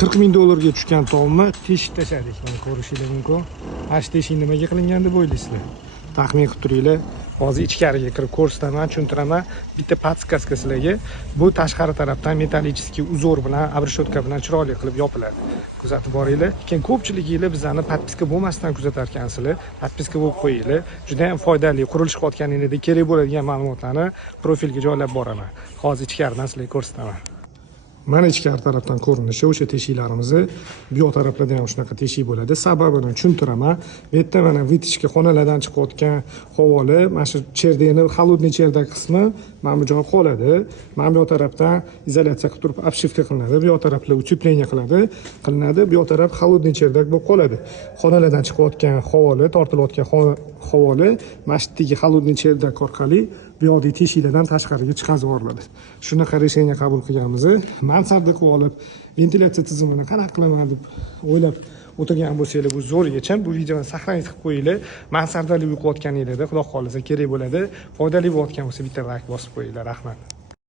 $40,000 ga tushgan tomni teshib tashladik. Mana ko'rishingiz mumkin. Ash teshik nimaga qilingan deb o'ylaysizlar? Taxmin qilib turinglar. Hozir ichkariga kirib ko'rsataman, tushuntiraman. Bitta podskaska sizlarga. Bu tashqari tarafdan metallichеский uzor bilan, abrishotka bilan chiroyli qilib yopiladi. Kuzatib boringlar. Lekin ko'pchiliginglar bizlarni podpiska bo'lmasdan kuzatar ekansizlar. Podpiska bo'lib qo'yinglar. Juda ham foydali qurilish qilayotganingizda kerak bo'ladigan ma'lumotlarni profilga joylab boraman. Hozir ichkaridan sizlarga ko'rsataman. Mana ichkari tarafdan ko'rinishi o'sha teshiklarimizni bu yoq taraflarda ham shunaqa teshik bo'ladi. Sababini tushuntiraman. Bu yerda mana vitichka xonalardan chiqayotgan havoli, mana shu cherdakni холодный cherdak qismi mana bu joy qoladi. Mana bu yoq tarafdan izolyatsiya qilib turib обшивка qilinadi. Bu yoq taraflar uteplение qilinadi. Bu yoq taraf холодный cherdak bo'lib qoladi. Xonalardan chiqayotgan havoli, tortilayotgan havoli mana shu yerdagi холодный cherdak orqali bu yoqdagi teshiklardan tashqariga chiqazib yuboriladi. Shunaqa решение qabul qilganmiz. Mansarda qilib olib, ventilyatsiya tizimini qanaqa qilaman deb o'ylab o'tirgan bo'lsanglar, bu zo'r yechim. Bu videoni saqlanib qilib qo'yinglar. Mansardali uy qilayotganingizda, xudo xolisa kerak bo'ladi. Foydali bo'layotgan bo'lsa bitta like bosib qo'yinglar. Rahmat.